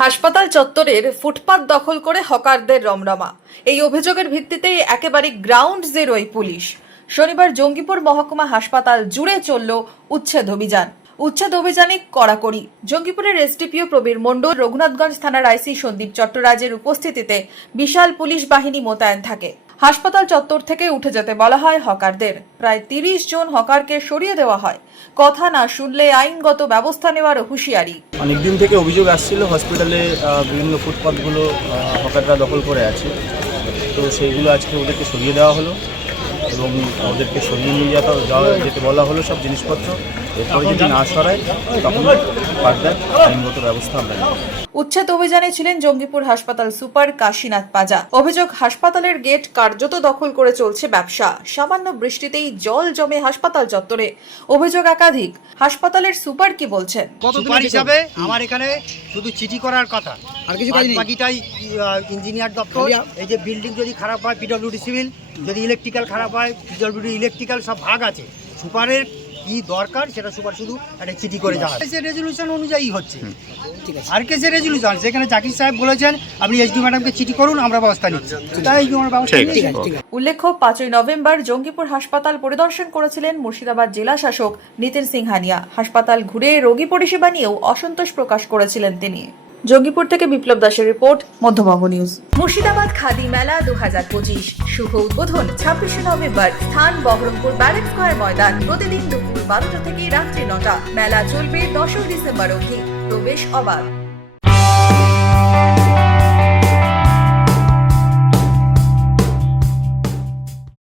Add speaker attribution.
Speaker 1: হাসপাতাল চত্বরের ফুটপাত দখল করে হকারদের রমরমা। এই অভিযোগের ভিত্তিতেই একেবারে গ্রাউন্ড জিরোয় পুলিশ। শনিবার জঙ্গিপুর মহকুমা হাসপাতাল জুড়ে চলল উচ্ছেদ অভিযান। উচ্ছেদ অভিযানে কড়াকড়ি। জঙ্গিপুরের এসডিপিও প্রবীর মণ্ডল রঘুনাথগঞ্জ থানার আইসি সন্দীপ চট্টরাজের উপস্থিতিতে বিশাল পুলিশ বাহিনী মোতায়েন থাকে। হাসপাতাল চত্বর থেকে উঠে যেতে বলা হয় হকারদের। প্রায় তিরিশ জন হকারকে সরিয়ে দেওয়া হয়। কথা না শুনলে আইনগত ব্যবস্থা নেওয়ার হুঁশিয়ারি।
Speaker 2: অনেক দিন থেকে অভিযোগ আসছিল হসপিটালে বিভিন্ন ফুটপাথগুলো হকাররা দখল করে আছে। তো সেইগুলো আজকে ওদেরকে সরিয়ে দেওয়া হলো। এবং ওদেরকে সরিয়ে নিয়ে যাওয়া যাওয়া যেতে বলা হলো সব জিনিসপত্র, এরপরে যদি না সরায়, তখন ফার্দার আইনগত ব্যবস্থা আমরা
Speaker 1: উচ্ছেদ অভিযানে ছিলেন জঙ্গিপুর হাসপাতাল সুপার কাশীনাথ পাজা। অভিযোগ হাসপাতালের গেট কার্যত দখল করে চলছে ব্যবসা। সামান্য বৃষ্টিতেই জল জমে হাসপাতাল চত্বরে। অভিযোগ একাধিক। হাসপাতালের সুপার কি বলছেন?
Speaker 3: সুপার হিসাবে আমার এখানে শুধু চিঠি করার কথা।
Speaker 4: আর কিছু কাজ নেই?
Speaker 3: বাকিটাই ইঞ্জিনিয়ার দপ্তর। এই যে বিল্ডিং যদি খারাপ হয় পিডব্লিউডি সিভিল। যদি ইলেকট্রিক্যাল খারাপ হয় পিডব্লিউডি ইলেকট্রিক্যাল সব ভাগ আছে। সুপারের কি দরকার সেটা সুপার শুধু একটা চিঠি করে জানায় সে রেজলিউশন অনুযায়ী হচ্ছে।
Speaker 4: ঠিক আছে।
Speaker 3: আর কে সে রেজলিউশন সেখানে জাকির সাহেব বলেছেন আপনি এসডি ম্যাডামকে চিঠি করুন আমরা ব্যবস্থা নিচ্ছি। তাই এসডি ম্যাডাম ব্যবস্থা
Speaker 4: ঠিক আছে।
Speaker 1: উল্লেখ্য পাঁচই নভেম্বর জঙ্গিপুর হাসপাতাল পরিদর্শন করেছিলেন মুর্শিদাবাদ জেলা শাসক নিতিন সিংহানিয়া। হাসপাতাল ঘুরে রোগী পরিষেবা নিয়েও অসন্তোষ প্রকাশ করেছিলেন তিনি। জঙ্গিপুর থেকে বিপ্লব দাসের রিপোর্ট, মধ্যবঙ্গ নিউজ। মুর্শিদাবাদ খাদি মেলা দু হাজার পঁচিশ। শুভ উদ্বোধন ছাব্বিশে নভেম্বর। স্থান বহরমপুর ব্যারেক স্কোয়ার ময়দান। প্রতিদিন দুপুর বারোটা থেকে রাত্রি নটা। মেলা চলবে দশই ডিসেম্বর অবধি। প্রবেশ অবাধ।